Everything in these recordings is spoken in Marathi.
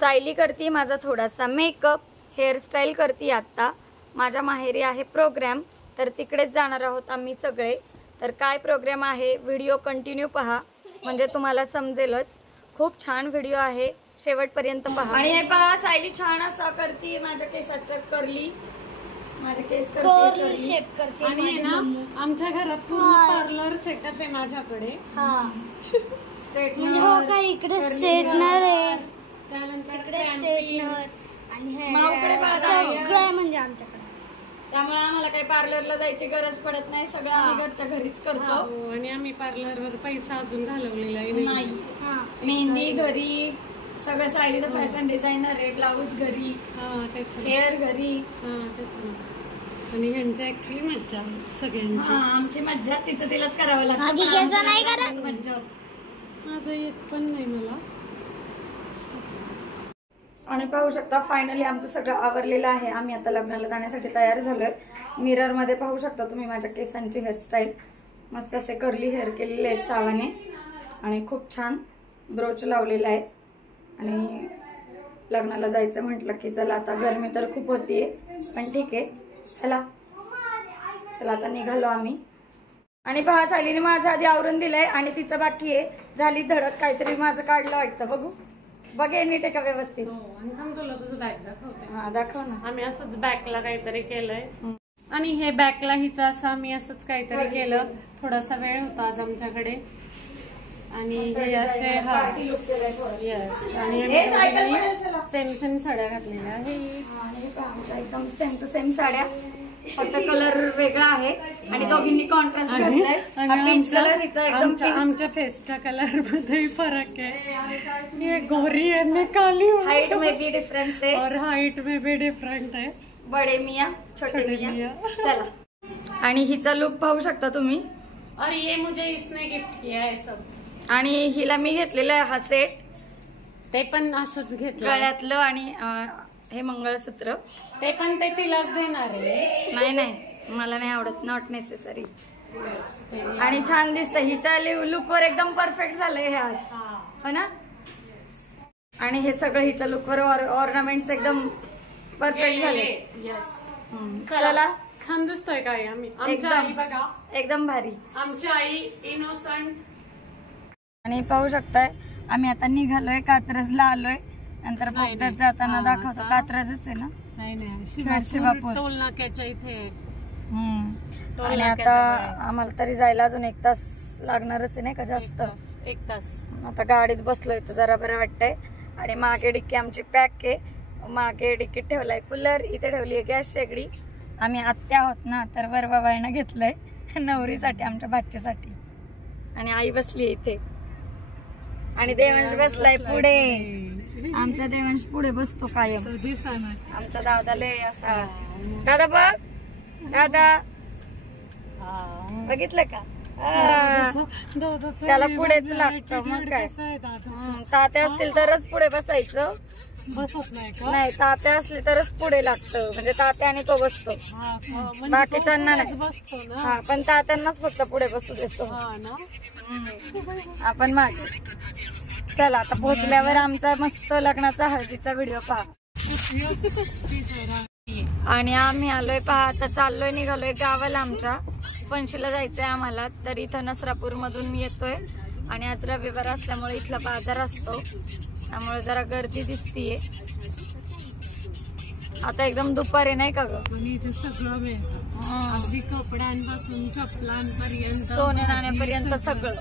सायली करती माझा थोडासा मेकअप, हेअरस्टाईल करती. आत्ता माझ्या माहेरी आहे प्रोग्राम, तर तिकडेच जाणार आहोत आम्ही सगळे. तर काय प्रोग्राम आहे व्हिडिओ कंटिन्यू पहा म्हणजे तुम्हाला समजेलच. खूप छान व्हिडिओ आहे, शेवटपर्यंत पहा. आणि हे पहा सायली छान असा करती माझ्या केसाचं कर्ली, माझे केस करते शेप करते. आणि ना आमच्या घरात पूर्ण पार्लर सेटअप आहे माझ्याकडे. स्ट्रेटनर म्हणजे हो का, इकडे स्ट्रेटनर आहे, त्यानंतर इकडे स्ट्रेटनर आणि माऊकडे सगळं आहे म्हणजे आमच्याकडे. त्यामुळे आम्हाला काही पार्लरला जायची गरज पडत नाही, सगळं आम्ही घरच्या घरीच करतो. आणि आम्ही पार्लरवर पैसा अजून घालवलेला नाही. मेहंदी घरी, सगळं सायली तर फॅशन डिझायनर आहे, ब्लाऊज घरी, हेअर घरी. आणि ह्यांच्या ऍक्च्युली मज्जा सगळ्यांची. आमची मज्जा तिचं तिलाच करावं लागतं. मज्जा होत. माझं येत पण नाही मला. आणि पाहू शकता फायनली आमचं सगळं आवरलेलं आहे. आम्ही आता लग्नाला जाण्यासाठी तयार झालोय. मिरर मध्ये पाहू शकता तुम्ही माझ्या केसांची हेअरस्टाईल. मस्त असे कर्ली हेअर केलेले आहेत सावाने आणि खूप छान ब्रोच लावलेला आहे. आणि लग्नाला जायचं म्हटलं की चला, आता गरमी तर खूप होतीये पण ठीक आहे, चला आता निघालो आम्ही. आणि पहा सायलीने माझं आधी आवरून दिलंय आणि तिचं बाकी आहे. झाली धडक, काहीतरी माझं काढलं वाटतं. बघू बघे नीट आहे का व्यवस्थित. तुला तुझं बॅग दाखवते. हा दाखव ना. आम्ही असंच बॅकला काहीतरी केलंय. आणि हे बॅकला हिचं असं आम्ही असंच काहीतरी केलं. थोडासा वेळ होता आज आमच्याकडे. आणि हे असे सेम सेम साड्या घातलेल्या आहे. आमच्या एकदम सेम टू सेम साड्या, फक्त कलर वेगळा आहे आणि दोघींनी कॉन्ट्रास्ट घातलाय. आमच्या फेसच्या कलर मध्ये फरक आहे. ये गोरी है, मैं काली हूँ. हाइट में भी डिफरेंस है और हाइट में भी डिफरेंट है. बड़े मियाँ छोटे मियाँ. चला. आणि हिचा लुक पाहू शकता तुम्ही. और ये मुझे इसने गिफ्ट किया है सब. आणि हिला मी घेतलेला आहे हा सेट, ते पण असंच घेतलं गळ्यातलं आणि हे मंगळसूत्र, ते पण ते तिलाच देणार आहे. नाही मला नाही आवडत, नॉट नेसेसरी. आणि छान दिसतं, हिच्या लुकवर एकदम परफेक्ट झालंय हे आज, हो ना. आणि हे सगळं हिच्या लुकवर ऑर्नामेंट्स एकदम परफेक्ट झाले. चला छान दिसतोय काय. आम्ही आमची आई बघा एकदम भारी, आमची आई इनोसंट. आणि पाहू शकताय आम्ही आता निघालोय, कात्रजला आलोय. नंतर बोगद्यात जाताना दाखवतो. कात्रजच आहे ना. नाही शिवापूर टोल नाक्याच्या इथे. आणि आता आम्हाला तरी जायला अजून 1 तास लागणारच आहे, नाही का, जास्त 1 तास. आता गाडीत बसलोय तर जरा बरं वाटतंय. आणि मागे डिक्की आमची पॅक आहे. मागे डिक्कीत ठेवलाय कूलर, इथे ठेवली आहे गॅस शेगडी. आम्ही आत्या आहोत ना, तर वरबाबाईनं घेतलंय नवरीसाठी, आमच्या भाच्यासाठी. आणि आई बसली इथे आणि देवांश बसलाय पुढे. आमचा देवांश पुढे बसतो कायम. आमचा दादा लय असा. दादा बघ, दादा बघितलं का, त्याला पुढेच लागतं. मग काय, तात्या असतील तरच पुढे बसायचं, बसत नाही. तात्या असले तरच पुढे लागतं, म्हणजे तात्या आणि तो बसतो, बाकीच्यांना नाही. हा, पण तात्यांनाच फक्त पुढे बसू देतो आपण मागे. चला आता पोहोचल्यावर आमचा मस्त लग्नाचा हळदीचा व्हिडिओ पहा. आणि आम्ही आलोय पहा, आता चाललोय, निघालोय गावाला. आमच्या पणशीला जायचंय आम्हाला. तर इथं नसरापूर मधून येतोय. आणि आज रविवार असल्यामुळे इथला बाजार असतो, त्यामुळे जरा गर्दी दिसतीये. आता एकदम दुपारी, नाही का ग. इथे सगळं मिळतं, अगदी कपड्यांपासून चपलांपर्यंत, सोने नाण्यापर्यंत सगळं.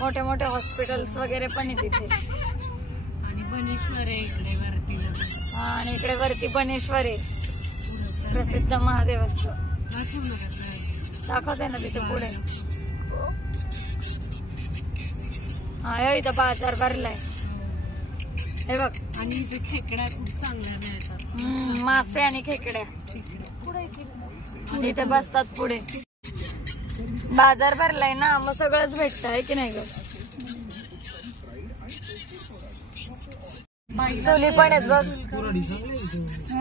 मोठे मोठे हॉस्पिटल्स वगैरे पण आहे तिथे. आणि बनेश्वर आहे इकडे वरती. आणि इकडे वरती बनेश्वर आहे, प्रसिद्ध महादेवाचं. दाखवते ना तिथे पुढे. हा, इथं बाजार भरलाय हे बघ. आणि इथे खेकड्या खूप चांगल्या मिळतात, मासे आणि खेकड्या इथे बसतात पुढे. बाजार भरलाय ना, मग सगळंच भेटत आहे की नाही ग. चुली पण आहेत बघ,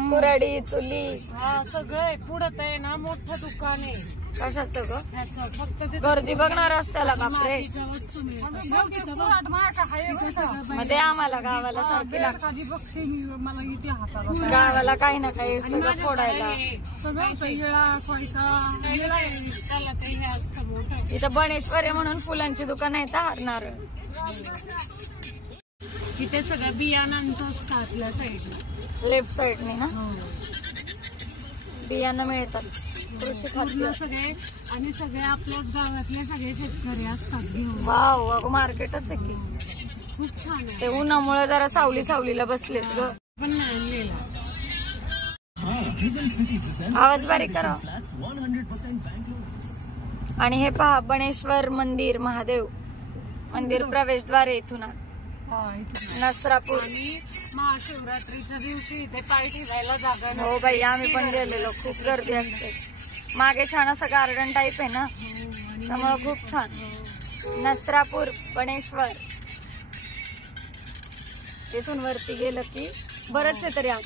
कुराडी चुली. हा सगळं आहे. पुढं आहे ना मोठं दुकान आहे, कशाचं ग? ह्याचं फक्त ते गर्दी बघणार रस्त्याला बापरे. मातीच्या वस्तू मिळतात. मग ते आम्हाला गावाला सारखी लागते. गावाला काही ना काही सगळं फोडायला. इथं बनेश्वर आहे म्हणून फुलांची दुकान आहेत हारणार. इथे सगळं बियाणांचं असतं आपल्या साईडला. लेफ्ट साइडने ना बियाणं मिळतात. कृषी खाद्य सगळे आणि सगळे आपल्याच गावातले सगळे शेतकरी असतात घेऊन. वाव अगं मार्केटच आहे की. खूप छान आहे. ते उन्हामुळे जरा सावलीला बसलेत ग. पण नाही आणलेला. आवाज बारीक करा. आणि हे पहा बनेश्वर मंदिर महादेव मंदिर प्रवेशद्वार आहे इथून. नसरापूर. आणि महाशिवरात्रीच्या दिवशी इथे पाय ठेवायला जागा नाही. हो बाई आम्ही पण गेलेलो. खूप गर्दी असते. मागे छान असं गार्डन टाईप आहे ना त्यामुळे खूप छान. नसरापूर बनेश्वर तिथून वरती गेलं की बरंच आहे तरी आज.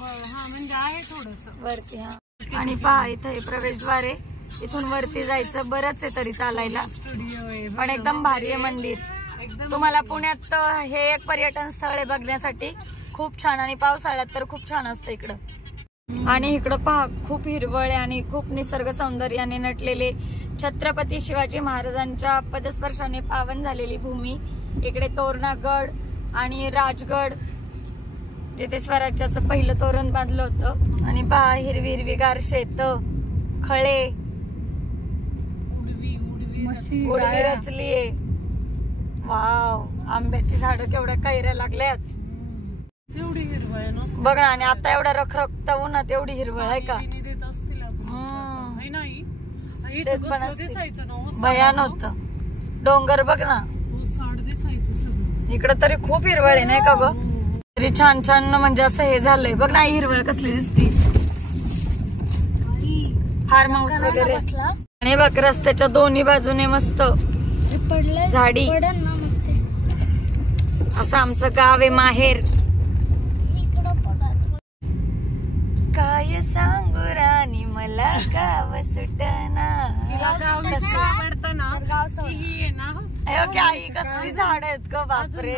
हा म्हणजे आहे थोडस वरती. हा आणि पहा इथं हे प्रवेशद्वार आहे. इथून वरती जायचं बरंच आहे तरी चालायला. स्टुडिओ आहे. पण एकदम भारी आहे मंदिर. तुम्हाला पुण्यात हे एक पर्यटन स्थळ आहे बघण्यासाठी. खूप छान. आणि पावसाळ्यात तर खूप छान असतं इकडं. आणि इकडं पहा खूप हिरवळ आहे आणि खूप निसर्ग सौंदर्याने नटलेले छत्रपती शिवाजी महाराजांच्या पदस्पर्शाने पावन झालेली भूमी. इकडे तोरणागड आणि राजगड जिथे स्वराज्याचं पहिलं तोरण बांधलं होतं. आणि पहा हिरवीगार शेत, खळे, उडवी रचलीये. वाव आंब्याची झाडं केवढ्या कैऱ्या लागल्यात. एवढी हिरवळ आहे नुसतं. बघ ना. आणि आता एवढा रखरखत उन्हात एवढी हिरवळ आहे का? देत असतील भयान होत. डोंगर बघ ना. इकडं तरी खूप हिरवळ आहे नाही का ग? तरी छान छान म्हणजे असं हे झालंय बघ ना. हिरवळ कसली दिसते. फार्म हाऊस वगैरे. आणि बघ रस्त्याच्या दोन्ही बाजूने मस्त झाडी. असं आमचं गाव आहे माहेर. काय सांगू राणी मला गाव सुटना. आई कसली झाड आहेत ग बापरे.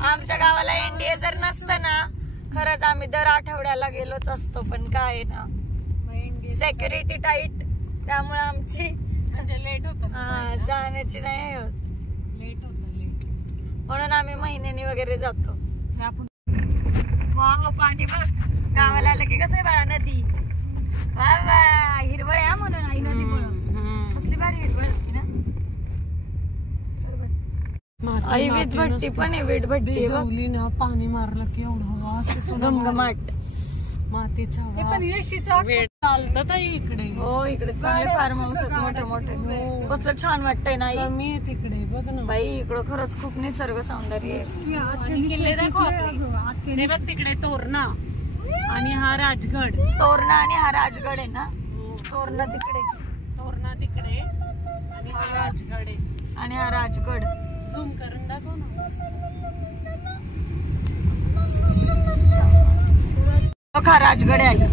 आमच्या गावाला एनडीए जर नसतं ना खरंच आम्ही दर आठवड्याला गेलोच असतो. पण काय ना सेक्युरिटी टाईट त्यामुळे आमची लेट होत जाण्याची नाही होत. लेट म्हणून आम्ही महिन्यानी वगैरे जातो. वाव पाणी बघ. गावाला आलं की कसं आहे बाळा नदी. वा वा हिरवळ आहे म्हणून आई नदी म्हणून कसली भारी हिरवळ होती ना. आई वीट भट्टी पण आहे. वीट भट्टी ना पाणी मारलं की एवढं घमघमाट मातीचा चालतात इकडे. हो इकडे चांगले फार्म हाऊस आहेत मोठे मोठे. कसलं छान वाटतंय ना. मी तिकडे बघ ना बाई इकडं खरंच खूप निसर्ग सौंदर्य आहे. किल्ले दाखव आपले. बघ तिकडे तोरणा आणि हा राजगड. तोरणा आणि हा राजगड आहे ना. तोरणा तिकडे आणि हा राजगड आहे. आणि हा राजगड झूम करून दाखव ना. हा राजगड आहे.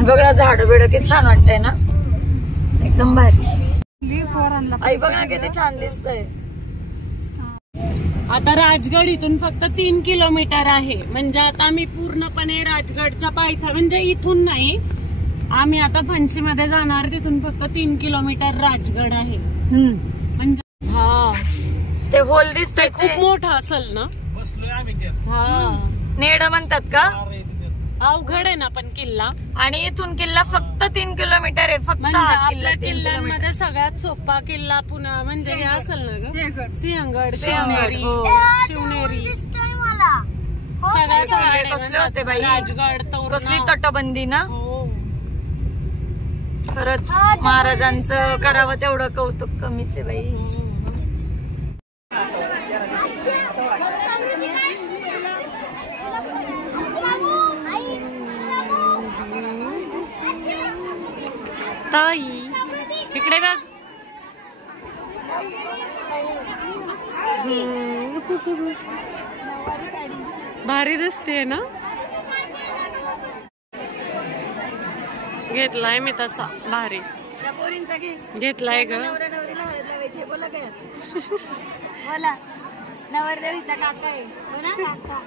बघ ना झाड बिड किती छान वाटतंय ना. एकदम भारी. आई बघ ना किती छान दिसतंय. आता राजगड इथून फक्त 3 किलोमीटर आहे. म्हणजे आता आम्ही पूर्णपणे राजगडच्या पायथ्या म्हणजे इथून नाही. आम्ही आता फणशी मध्ये जाणार. तिथून फक्त 3 किलोमीटर राजगड आहे. म्हणजे हा ते होल दिसतंय खूप मोठा असेल ना. हा नेड म्हणतात का. अवघड आहे ना पण किल्ला. आणि इथून किल्ला फक्त 3 किलोमीटर आहे. फक्त आपल्या किल्ल्यांमध्ये सगळ्यात सोपा किल्ला पुन्हा म्हणजे हे असेल ना ग. सिंहगड, शिवनेरी. सगळ्यात कसले होते बाई. राजगड कसली तटबंदी ना. खरंच महाराजांचं करावं तेवढं कौतुक कमीच आहे बाई. ताई इकडे बघ. भारी दिसते ना. घेतलाय मी तसा भारी त्या पोरींचा घे घेतलाय ग. नवरा नवरीला हळद लावायची बोला काय बोला नवरदेवीचा काका आहे हो ना काका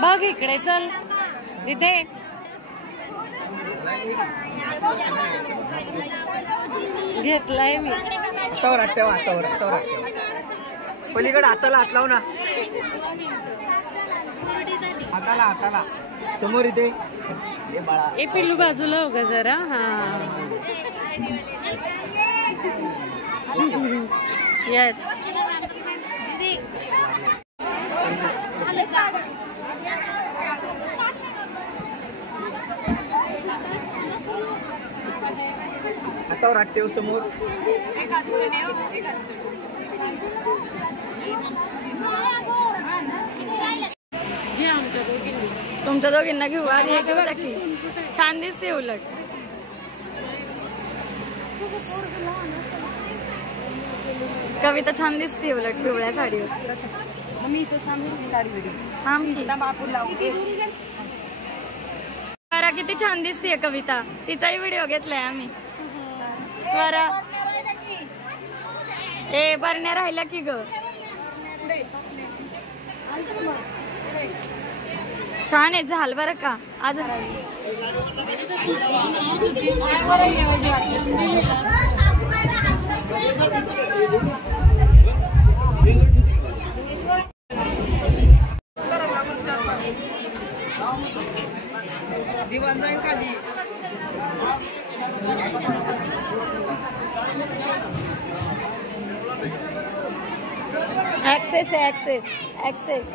बघ इकडे चल तिथे घेतलाय मी. पलीकडे हाताला हात लाव ना हाताला समोर इथे बाळा ए पिल्लू बाजूला हो ग जरा. हा येस हातावर हात ठेव समोर. घे आमच्या दोघींनी. तुमच्या दोघींना घेऊ आधी हे घेऊ की छान दिसते उलट. कविता छान दिसते उलट पिवळ्या साडीवर. मी इथं सांगून गाडी बापूर लावू स्वरा किती छान दिसते कविता तिचाही व्हिडिओ घेतलाय आम्ही. स्वरा ए बरण्या राहिल्या की ग छान आहे झाल बरं का आज. दिवाण जाईल खाली. ऍक्सेस आहे ऍक्सेस ऍक्सेस.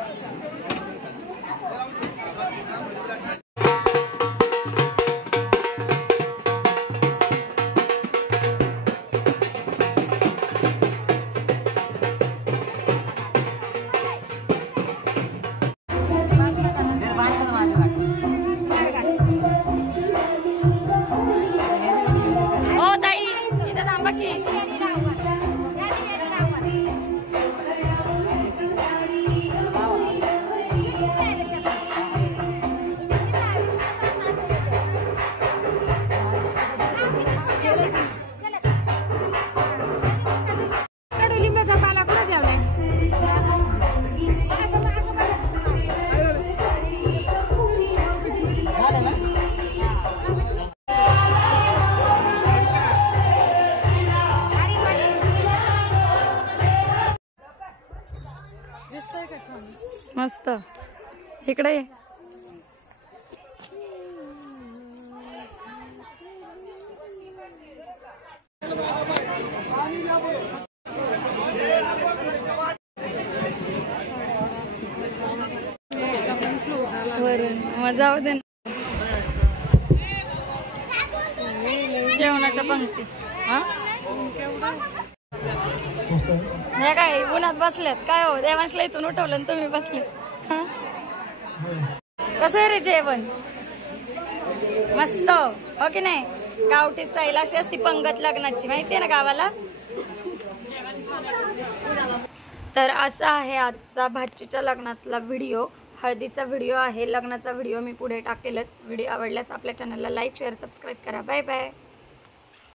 ओ ताई इथं थांबा की. कडुलिंबाचा पाला कुठं ठेवलाय? मस्त इकडे ये. जाऊ दे जेवणाच्या पंक्ती. हे काय उन्हात बसलेत काय हो देवांशला इथून उठवलं आणि तुम्ही बसले. कसं आहे रे जेवण मस्त हो की नाही. गावठी स्टाईल अशी असती पंगत लग्नाची माहितीये ना गावाला. तर असा आहे आजचा भाचीच्या लग्नातला व्हिडिओ. हळदीचा व्हिडिओ आहे लग्नाचा व्हिडिओ मी पुढे टाकेलच. व्हिडिओ आवडल्यास आपल्या चॅनलला लाईक शेअर सबस्क्राईब करा. Bye bye.